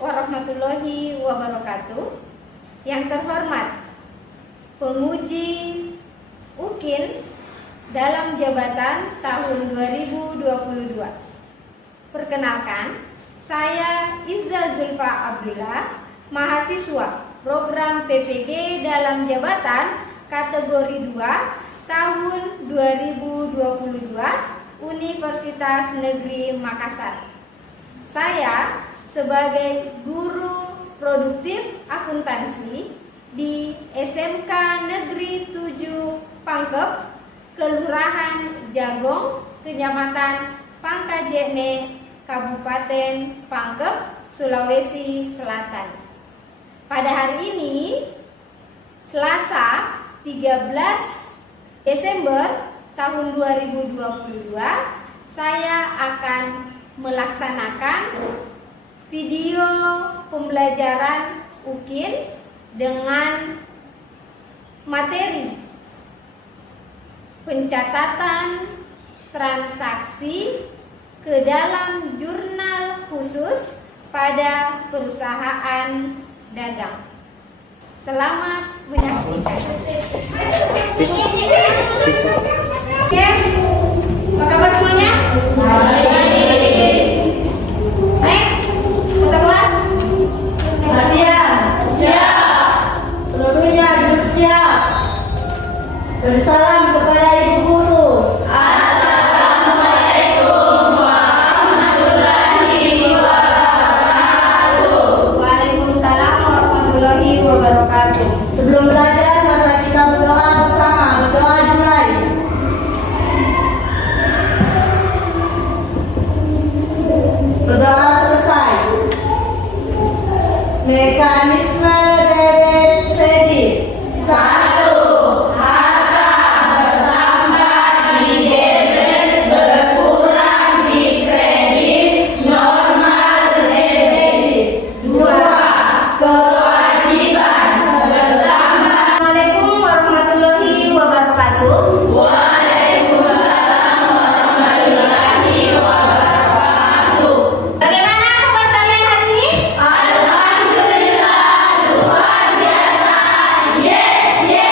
warahmatullahi wabarakatuh. Yang terhormat penguji UKIN dalam jabatan tahun 2022. Perkenalkan, saya Izza Zulfa Abdullah, mahasiswa program PPG dalam jabatan kategori 2 tahun 2022 Universitas Negeri Makassar. Saya sebagai guru produktif akuntansi di SMK Negeri 7 Pangkep, Kelurahan Jagong, Kecamatan Pangkajene, Kabupaten Pangkep, Sulawesi Selatan. Pada hari ini, Selasa 13 Desember tahun 2022, saya akan melaksanakan video pembelajaran UKIN dengan materi pencatatan transaksi ke dalam jurnal khusus pada perusahaan dagang. Selamat menyaksikan. Oke, apa kabar semuanya? Next, foto kelas. Latihan. Siap. Seluruhnya duduk siap. Beri salam kepada Ibu Guru. Assalamualaikum warahmatullahi wabarakatuh. Waalaikumsalam warahmatullahi wabarakatuh. Sebelum belajar, mari kita berdoa bersama. Berdoa dimulai. Berdoa selesai. Mekanisme debit kredit. 1. Harta bertambah di debit, berkurang di kredit, normal debit. 2. Kewajiban bertambah. Assalamualaikum warahmatullahi wabarakatuh. Waalaikumsalam warahmatullahi wabarakatuh. Bagaimana kabar kalian hari ini? Alhamdulillah, luar biasa. Yes, yes.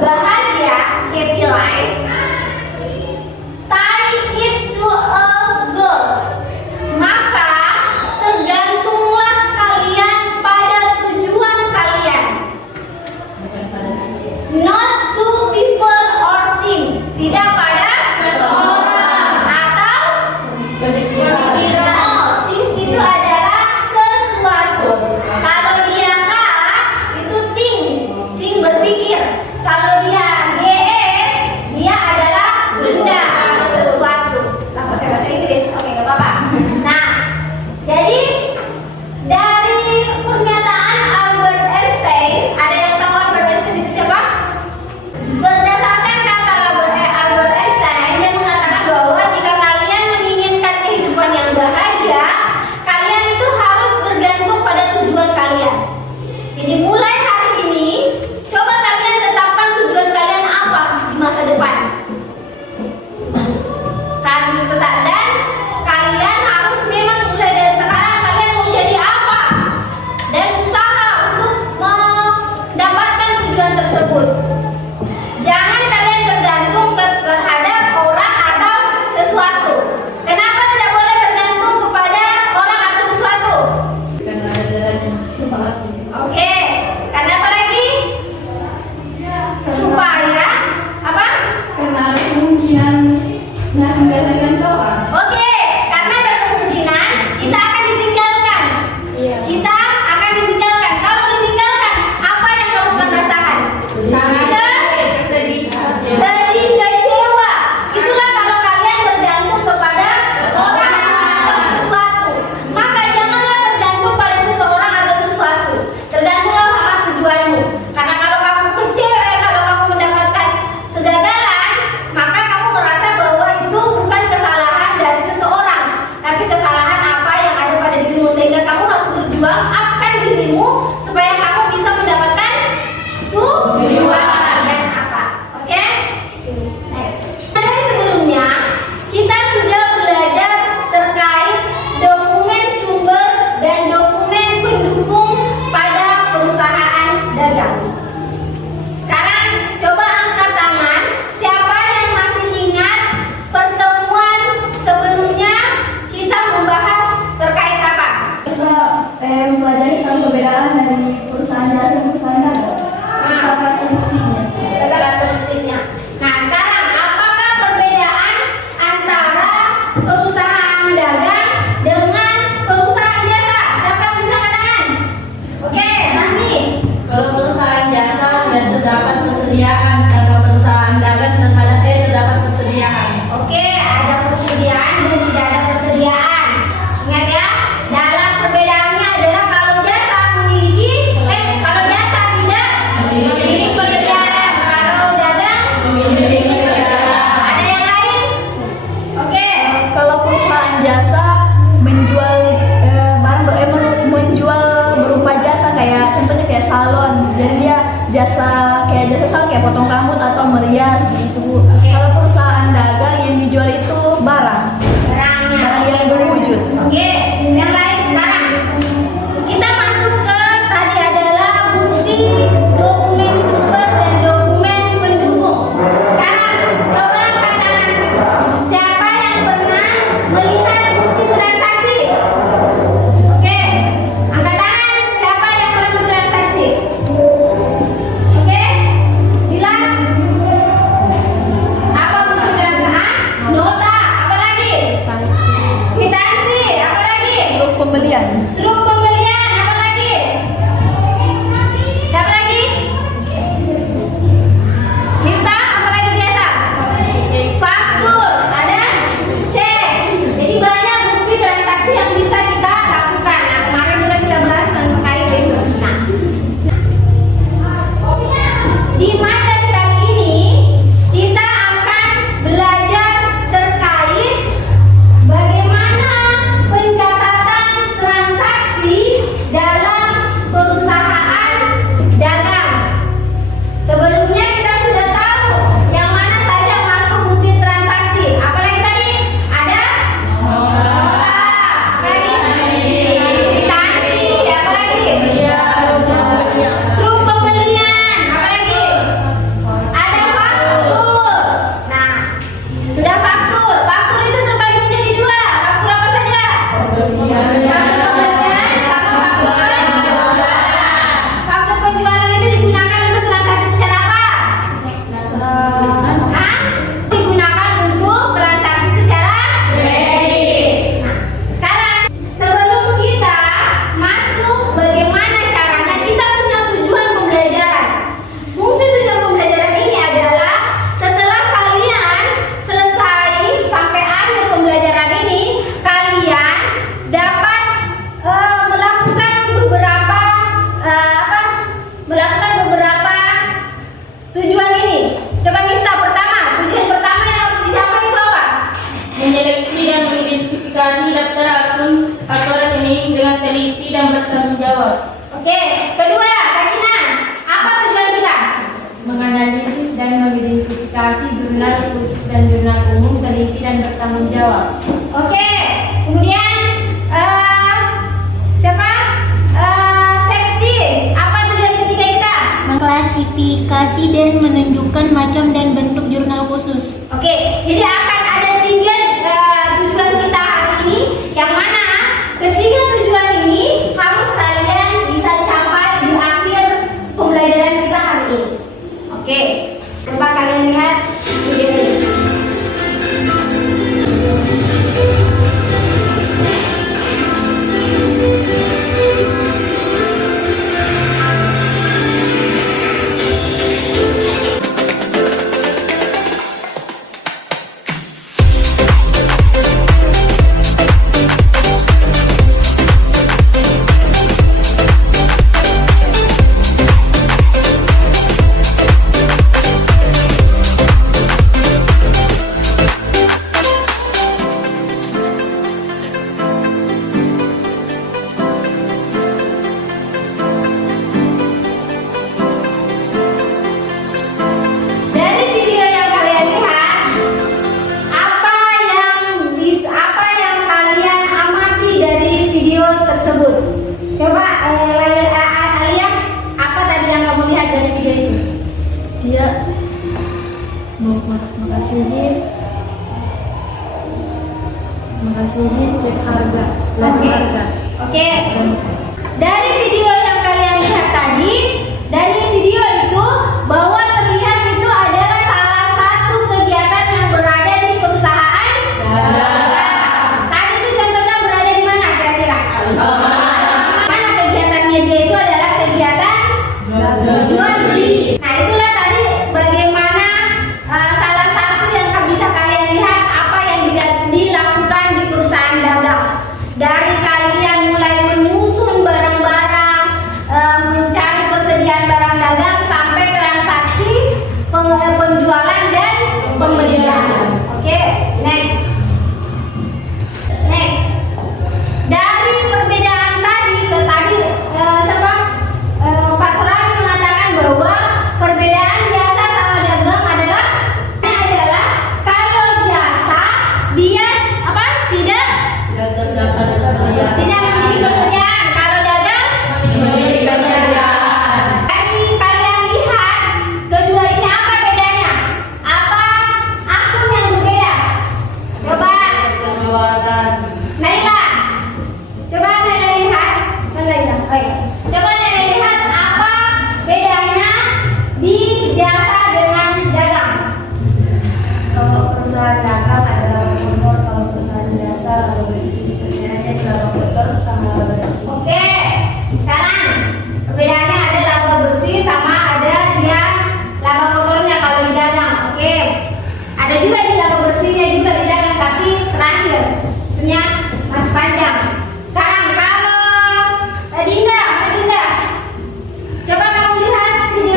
bahagia, happy life, tie it to a goals. Maka tergantunglah kalian pada tujuan kalian. Not to people or thing. Tidak pada seseorang atau things itu adalah sesuatu. Kalau dia K itu think berpikir. Kalau dia GS dia adalah benda atau sesuatu. Lah bahasa Inggris, oke nggak apa-apa. Nah, jadi dari pernyataan Albert Einstein, ada yang tahu Albert Einstein itu siapa? Berdasarkan kata Albert Einstein yang mengatakan bahwa jika kalian menginginkan kehidupan yang bahagia, kalian itu harus bergantung pada tujuan kalian. Jadi mulai hari ini, coba kalian tetapkan tujuan kalian apa di masa depan. Dan kalian harus memang mulai dari sekarang kalian mau jadi apa dan usaha untuk mendapatkan tujuan tersebut. Jangan kalian bergantung terhadap orang atau sesuatu. Kenapa tidak boleh bergantung kepada orang atau sesuatu? Karena ada informasi. Oke, karena apa lagi? Supaya apa? Karena ada kemungkinan meninggalkan orang. Oke, karena ada kemungkinan kita akan ditinggalkan. Iya. Kita akan ditinggalkan. Kalau ditinggalkan, apa yang kamu akan rasakan? Sedih, kecewa. Itulah kalau kalian bergantung kepada seseorang atau sesuatu. Maka janganlah bergantung pada seseorang atau sesuatu. Tergantunglah sama tujuanmu. Karena kalau kamu kecewa, kalau kamu mendapatkan kegagalan, maka kamu merasa bahwa itu bukan kesalahan dari seseorang, tapi kesalahan apa yang ada pada dirimu, sehingga kamu harus berjuang upkan dirimu supaya kamu bisa mendapatkan tujuan kalian apa. Oke? Next. Dari sebelumnya kita sudah belajar terkait dokumen sumber dan dokumen pendukung pada perusahaan dagang. Sekarang coba angkat tangan siapa yang masih ingat pertemuan sebelumnya kita membahas terkait apa? Kita mempelajari tentang perbedaan dari perusahaan jasa dan perusahaan dagang. Karakteristiknya. Karakteristiknya. Nah, sekarang apakah perbedaan antara perusahaan dagang dengan perusahaan jasa? Siapa yang bisa katakan? Oke, Rahmi. Kalau perusahaan jasa dan terdapat persediaan, sedangkan perusahaan dagang terdapat persediaan. Oke, ada persediaan dan tidak ada persediaan. Ingat ya, dalam perbedaannya adalah kalau jasa kalau jasa tidak memiliki persediaan, kalau dagang memiliki persediaan. Ada yang lain? Oke. Kalau perusahaan jasa menjual menjual berupa jasa kayak contohnya kayak salon, jadi dia jasa salon kayak potong rambut atau merias gitu. Oke. Kalau perusahaan dagang yang dijual itu barang yang berwujud. Oke, yang lain sekarang kita masuk ke tadi adalah bukti, dokumen sumber dan dokumen pendukung. Sekarang coba katakan siapa yang pernah melihat bukti transaksi? Oke, angkat tangan siapa yang pernah bertransaksi? Oke, bilang apa bukti transaksi? Nota, apa lagi? Kwitansi, apa lagi? jawab. Oke, kemudian siapa? Safety. Apa tujuan ketiga kita? Mengklasifikasi dan menunjukkan macam dan bentuk jurnal khusus. Oke, jadi akan ada 3 tujuan kita hari ini. Yang mana ketiga tujuan ini harus kalian bisa capai di akhir pembelajaran kita hari ini. Oke, coba kalian lihat video ini. Dari video yang kalian lihat, apa yang kalian amati dari video tersebut? Coba Alia, apa tadi yang kamu lihat dari video itu? Dia makasihin cek harga, Oke. harga. Oke. Dari video yang kalian lihat tadi, dari video itu bahwa terlihat itu adalah salah satu kegiatan yang berada di perusahaan. Tadi itu contohnya berada di mana kira-kira? Mana kegiatannya dia itu adalah kegiatan jual beli. Nah itulah tadi bagaimana salah satu yang bisa kalian lihat apa yang dilakukan di perusahaan dagang. Dari kalian mulai menyusun barang-barang, mencari persediaan barang dagang sampai transaksi penjualan dan pembelian. Oke, next. Dari perbedaan tadi ke tadi, Pak Turan mengatakan bahwa perbedaan biasa sama dagang adalah kalau biasa dia apa? Tidak memiliki persediaan. Kalau dagang memiliki persediaan. Dari kalian lihat kedua ini apa bedanya? Apa akun yang berbeda? Coba Naila. Coba Naila lihat. Coba Naila lihat apa bedanya di jasa dengan dagang. Kalau perusahaan dagang adalah umur, kalau perusahaan jasa laba bersih. Bedanya di laba kotor sama laba bersih. Oke, sekarang perbedaannya ada laba bersih sama ada yang laba kotornya kalau di dagang. Oke, ada juga di laba bersihnya juga di dagang, tapi terakhir, maksudnya masih panjang. Sekarang kalau Dinda, coba kamu lihat video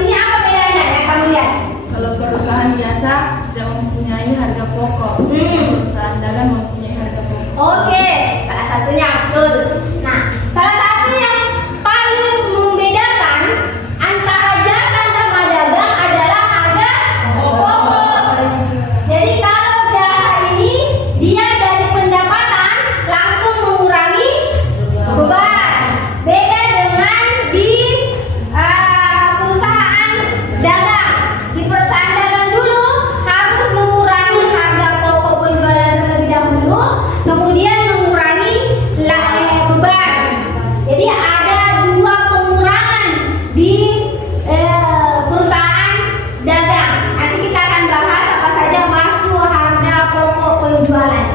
ini apa bedanya yang kamu lihat? Kalau perusahaan biasa tidak mempunyai harga pokok, perusahaan dagang mempunyai harga pokok. Oke, salah satunya betul. Nah, salah satu yang paling membedakan antara jasa sama dagang adalah harga pokok. Jadi kalau jasa ini dia dari pendapatan langsung mengurangi beban. Beda dengan di perusahaan dagang. Di perusahaan dagang dulu harus mengurangi harga pokok penjualan terlebih dahulu, kemudian mengurangi beban. Jadi ada 2 pengurangan di perusahaan dagang. Nanti kita akan bahas apa saja masuk harga pokok penjualan.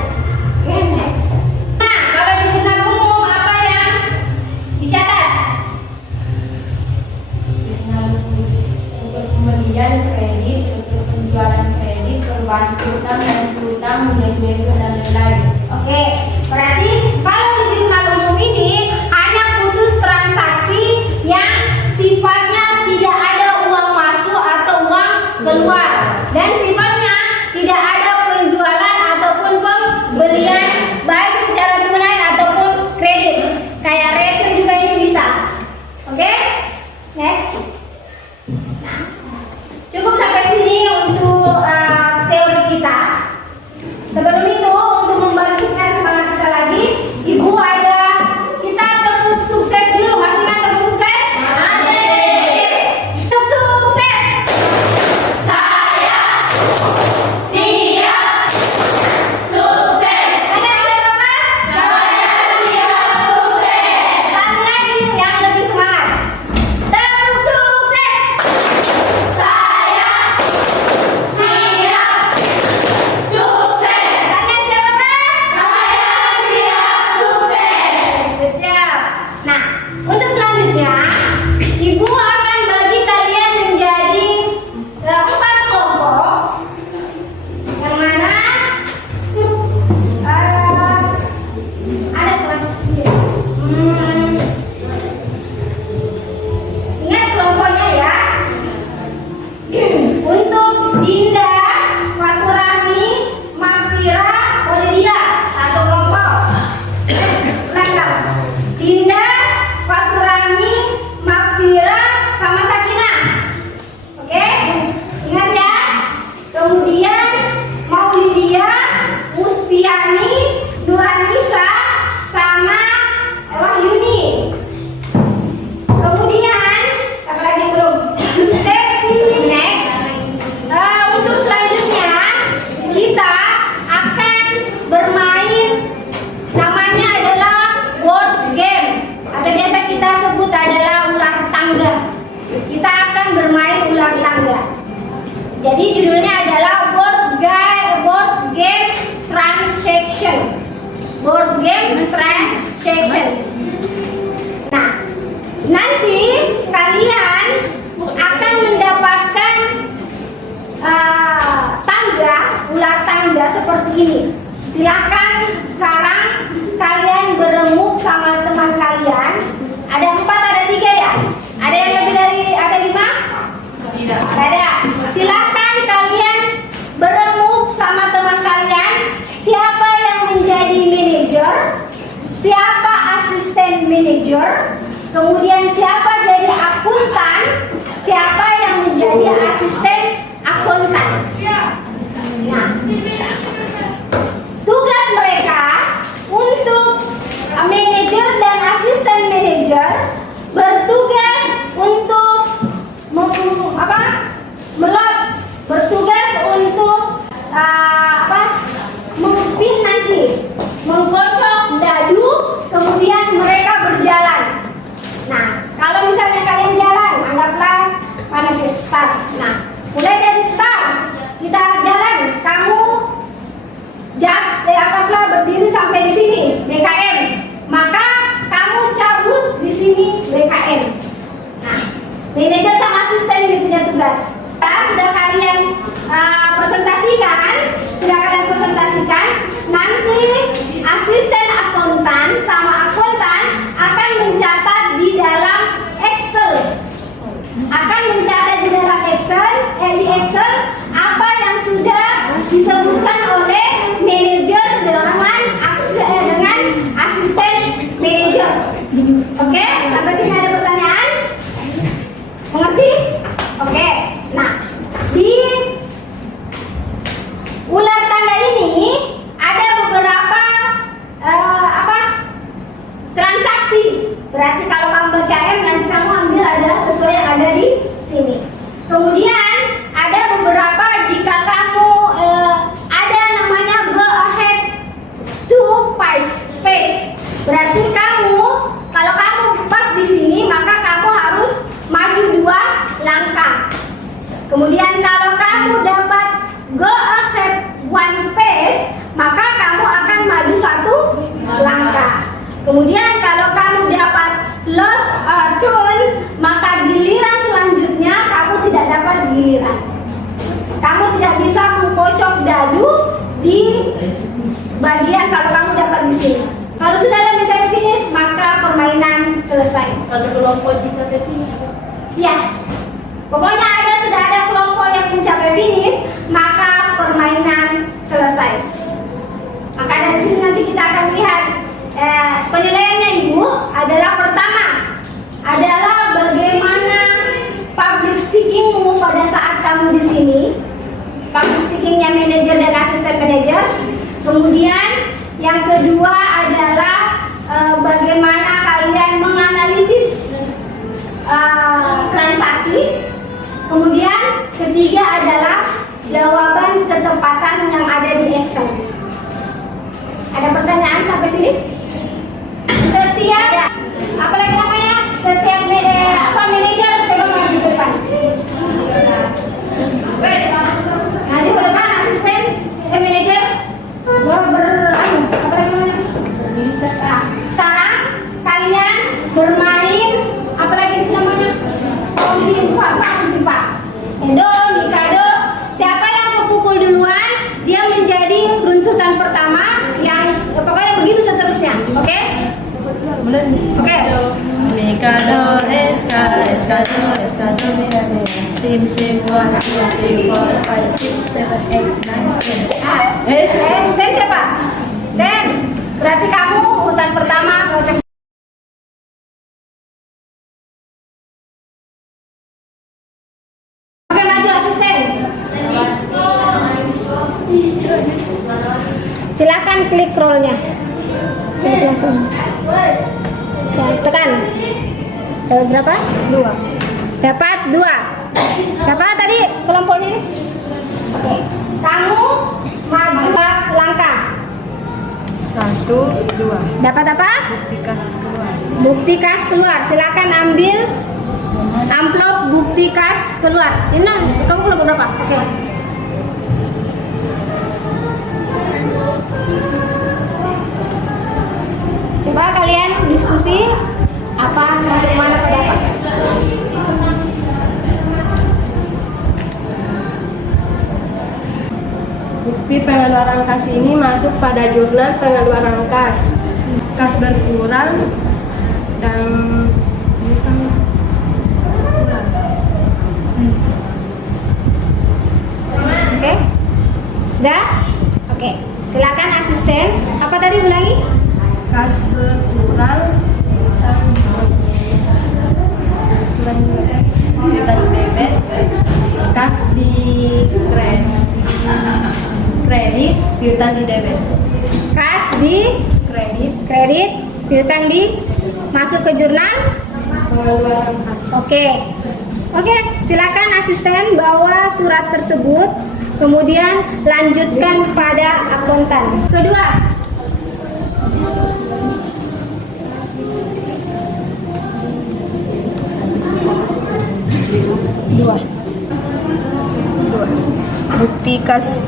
Oke, next. Nah, kalau di jurnal umum apa yang dicatat? Untuk pembelian kredit, untuk penjualan kredit, perubahan piutang dan piutang, nilai biasa dan lain-lain. Oke, berarti kalau di jurnal umum ini hanya khusus transaksi yang sifatnya tidak ada uang masuk atau uang keluar, dan sifatnya tidak ada penjualan ataupun pembelian baik secara tunai ataupun kredit. Kayak rekening juga ini bisa. Oke, next. Nah, cukup sampai sini untuk teori kita. Sebelum itu kita akan bermain ular tangga. Jadi judulnya adalah board game transaction. Board game transaction. Nah, nanti kalian akan mendapatkan ular tangga seperti ini. Silakan sekarang kalian berembuk sama teman kalian. Ada 4, ada 3 ya? Ada yang lebih dari, ada 5? Tidak. Ada. Silakan kalian berembuk sama teman kalian. Siapa yang menjadi manajer? Siapa asisten manajer? Kemudian siapa jadi akuntan? Siapa yang menjadi asisten akuntan? Nah, tugas mereka untuk manajer dan asisten manajer bertugas untuk bertugas untuk memimpin nanti, mengkocok dadu, kemudian mereka berjalan. Nah, kalau misalnya kalian jalan, anggaplah mana start. Nah, mulai dari start kita jalan. Kamu anggaplah berdiri sampai di sini BKM, maka kamu cabut di sini BKM. Nah, manajer sama asisten ini punya tugas. Sudah kalian presentasikan, nanti asisten akuntan sama akuntan akan mencatat di dalam Excel. Di Excel apa yang sudah disebutkan oleh manajer dengan asisten manajer. Oke, sampai sini ada pertanyaan? Mengerti? Oke. Nah, di ular tangga ini ada beberapa transaksi. Berarti kalau kamu BKM nanti kamu ambil ada sesuai yang ada di sini. Kemudian ada beberapa jika kamu ada namanya go ahead to space. Berarti kalau kamu pas di sini maka kamu harus maju 2 langkah. Kemudian kalau kamu dapat go ahead 1 pace, maka kamu akan maju 1 langkah. Kemudian kalau kamu dapat lost or turn, maka giliran selanjutnya kamu tidak dapat giliran. Kamu tidak bisa mengkocok dadu di bagian kalau kamu dapat di sini. Kalau sudah ada mencapai finish, maka permainan selesai. Satu kelompok dicapai finish. Ya, pokoknya sudah ada kelompok yang mencapai finish, maka permainan selesai. Maka dari sini nanti kita akan lihat penilaiannya Ibu adalah pertama adalah bagaimana public speakingmu pada saat kamu di sini, public speakingnya manajer dan asisten manajer. Kemudian yang kedua adalah bagaimana kalian menganalisis transaksi. Kemudian ketiga adalah jawaban ketepatan yang ada di Excel. Ada pertanyaan sampai sini? Setiap apalagi namanya? Setiap manajer coba maju ke depan. Nanti ke depan asisten manajer apalagi namanya? Nah, sekarang kalian bermain apalagi itu namanya? Endo, Mikado. Siapa yang kepukul duluan, dia menjadi runtutan pertama. Yang pokoknya begitu seterusnya. Oke? Oke. Mikado, Eskado, Mirade, Sim, 1, 2, 3, 4, 5, 6, 7, 8, 9, 10. Dan siapa? Dan berarti kamu urutan pertama. Oke, maju asisten. Silakan klik rollnya. Klik langsung. Ya, tekan. Dapat berapa? 2. Dapat 2. Siapa tadi kelompoknya ini? Oke. Kamu maju langkah. 1, 2. Dapat apa? Bukti kas keluar. Bukti kas keluar. Silakan ambil Amplop bukti kas keluar. Ina, kamu keluar berapa? Oke. Coba kalian diskusi apa masuk mana pendapat. Bukti pengeluaran kas ini masuk pada jurnal pengeluaran kas. Kas berkurang dan Oke. Sudah? Oke. Silakan asisten. Apa tadi ulangi? kas berkurang dan debit, kas di kredit, piutang di debit. Kas di kredit, piutang di masuk ke jurnal. Pengeluaran kas. Oke. Oke, silakan asisten bawa surat tersebut, kemudian lanjutkan pada akuntan. Kedua, Bukti kas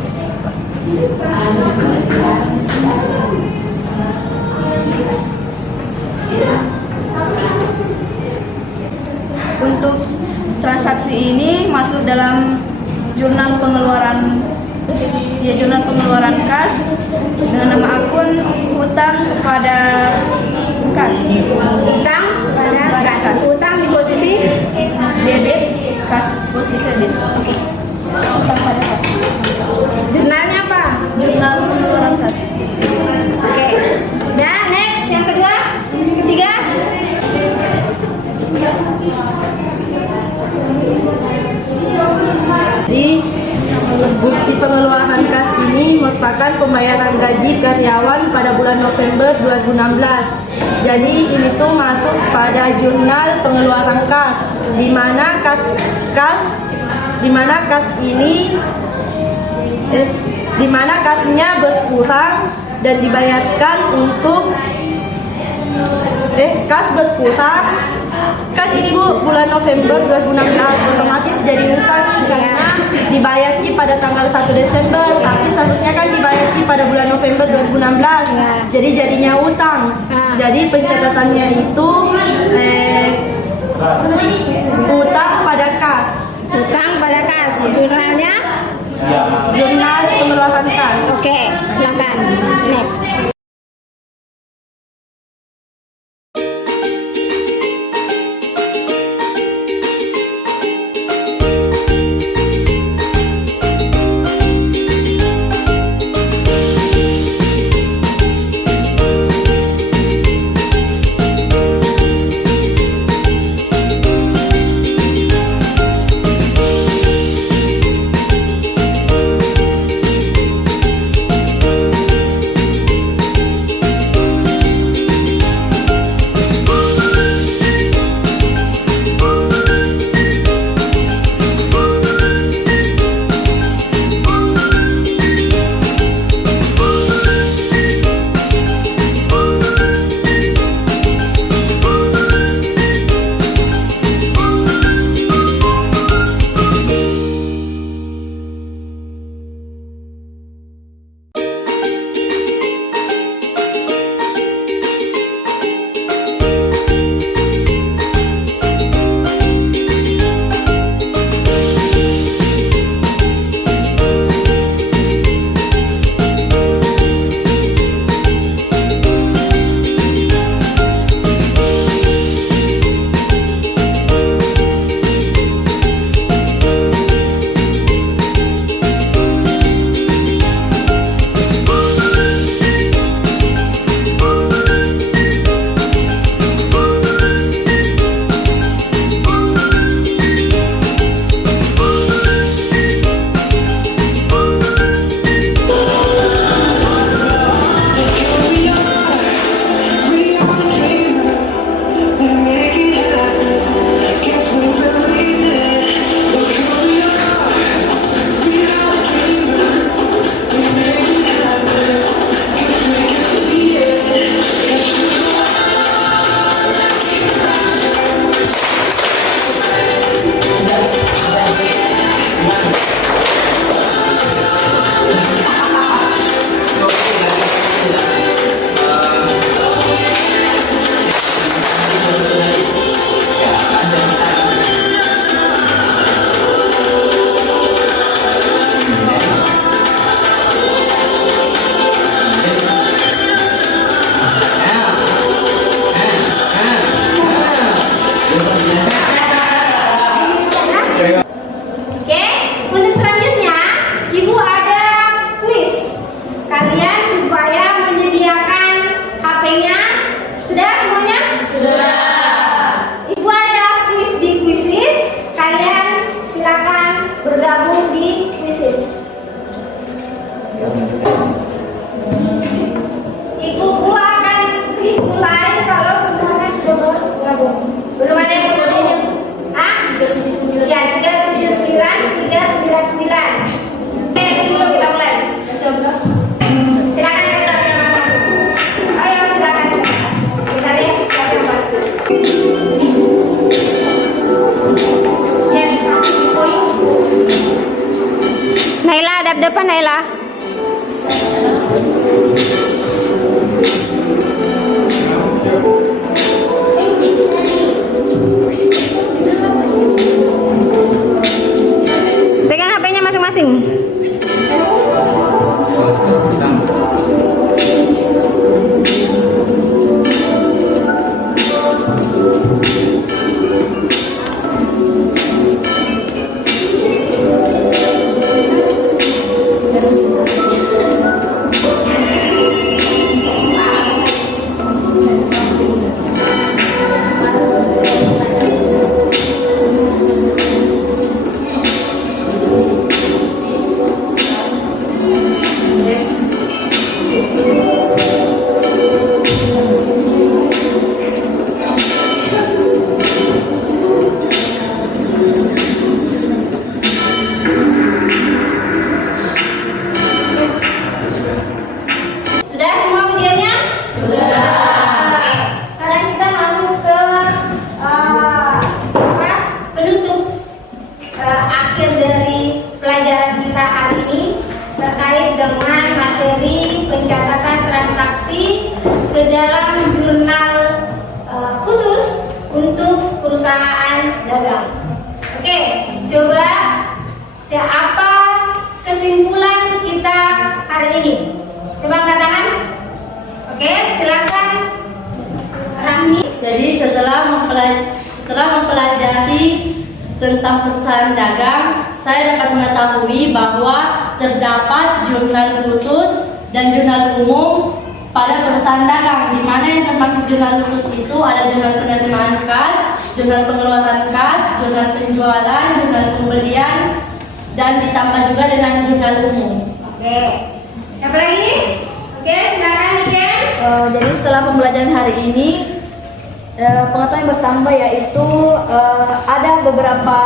Untuk transaksi ini masuk dalam jurnal pengeluaran kas dengan nama akun hutang kepada kas. utang pada kas. Utang di posisi Debit, kas, posisi kredit. Oke. Utang pada kas. jurnalnya apa? Jurnal pengeluaran kas. Oke. Nah, next yang kedua, ketiga. Jadi, bukti pengeluaran kas ini merupakan pembayaran gaji karyawan pada bulan November 2016. Jadi ini tuh masuk pada jurnal pengeluaran kas, di mana kasnya berkurang dan dibayarkan untuk kas berkurang. Kan ini Bu, bulan November 2016 otomatis jadi utang nih karena dibayar pada tanggal 1 Desember, tapi seharusnya kan dibayar pada bulan November 2016. Jadi jadinya utang. Jadi pencatatannya itu utang pada kas. Utang pada kas. Jurnalnya? Jurnal pengeluaran kas. Oke, silakan. Next. depan Naila. Pegang HP-nya masing-masing. Sudah semua ujiannya? Sudah. Oke. Sekarang kita masuk ke penutup akhir dari pelajaran kita hari ini terkait dengan materi pencatatan transaksi ke dalam jurnal khusus untuk perusahaan dagang. Oke, coba siapa kesimpulan kita hari ini? Coba angkat tangan. Oke, silakan Rahmi. Jadi setelah mempelajari tentang perusahaan dagang, saya dapat mengetahui bahwa terdapat jurnal khusus dan jurnal umum pada perusahaan dagang, di mana yang termasuk jurnal khusus itu ada jurnal penerimaan kas, jurnal pengeluaran kas, jurnal penjualan, jurnal pembelian, dan ditambah juga dengan jurnal umum. Oke. Siapa lagi? Oke, silakan Niken. Jadi setelah pembelajaran hari ini, pengetahuan yang bertambah yaitu ada beberapa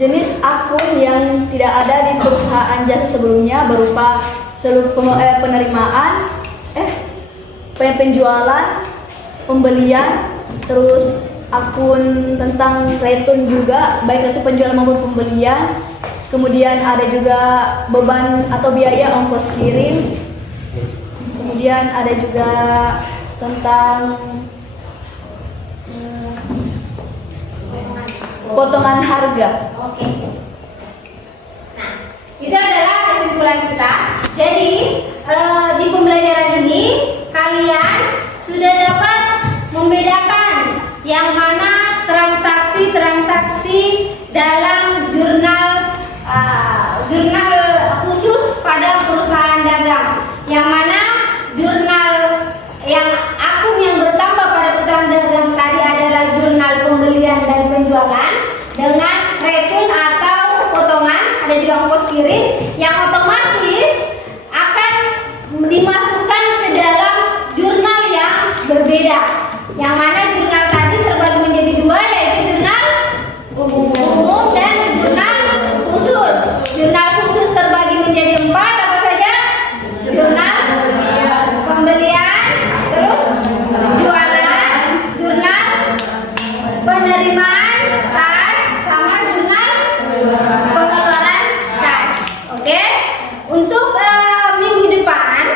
jenis akun yang tidak ada di perusahaan jasa sebelumnya, berupa seluruh penerimaan, penjualan, pembelian, terus akun tentang return juga, baik itu penjualan maupun pembelian. Kemudian ada juga beban atau biaya ongkos kirim. Kemudian ada juga tentang potongan harga. Oke. Nah, itu adalah kesimpulan kita. Jadi di pembelajaran ini kalian sudah dapat membedakan yang mana transaksi dalam jurnal khusus pada perusahaan dagang, yang mana jurnal yang akun yang bertambah pada perusahaan dagang tadi adalah jurnal pembelian dan penjualan dengan return atau potongan, ada juga ongkos kirim yang otomatis akan dimasukkan ke dalam jurnal yang berbeda, yang mana jurnal tadi terbagi menjadi dua, yaitu jurnal umum dan jurnal khusus. Jurnal khusus terbagi menjadi 4, apa saja? Jurnal pembelian, terus jualan, jurnal penerimaan kas, sama jurnal pengeluaran kas. Oke? Untuk minggu depan,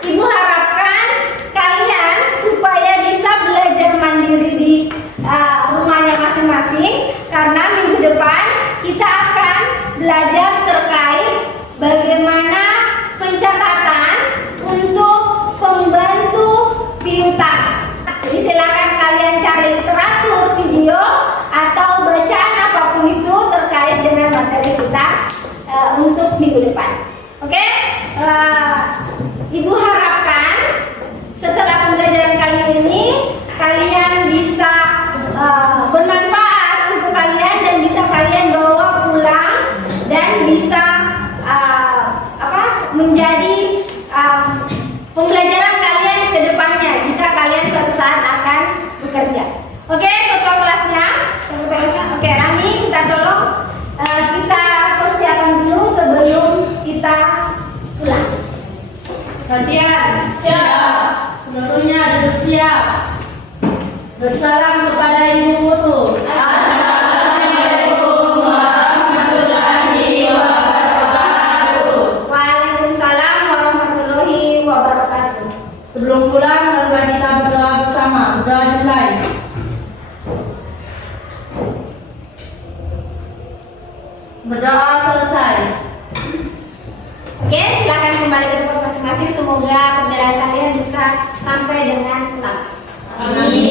Ibu harapkan kalian supaya bisa belajar mandiri di rumahnya masing-masing, karena minggu depan kita akan belajar terkait bagaimana pencatatan untuk pembantu piutang. Jadi silakan kalian cari literatur, video, atau bacaan apapun itu terkait dengan materi kita untuk minggu depan. Oke? Ibu harapkan setelah pembelajaran kali ini kalian bisa bermanfaat untuk kalian dan bisa kalian bawa pulang dan bisa menjadi pembelajaran kalian ke depannya jika kalian suatu saat akan bekerja. Oke, ketua kelasnya. Oke, Rami, kita tolong kita persiapan dulu sebelum kita pulang. Latihan siap, seluruhnya duduk siap. Bersalam kepada ibu guru. Assalamualaikum warahmatullahi wabarakatuh. Berdoa selesai. Oke, silakan kembali ke tempat masing-masing. Semoga perjalanan kalian bisa sampai dengan selamat. Amin.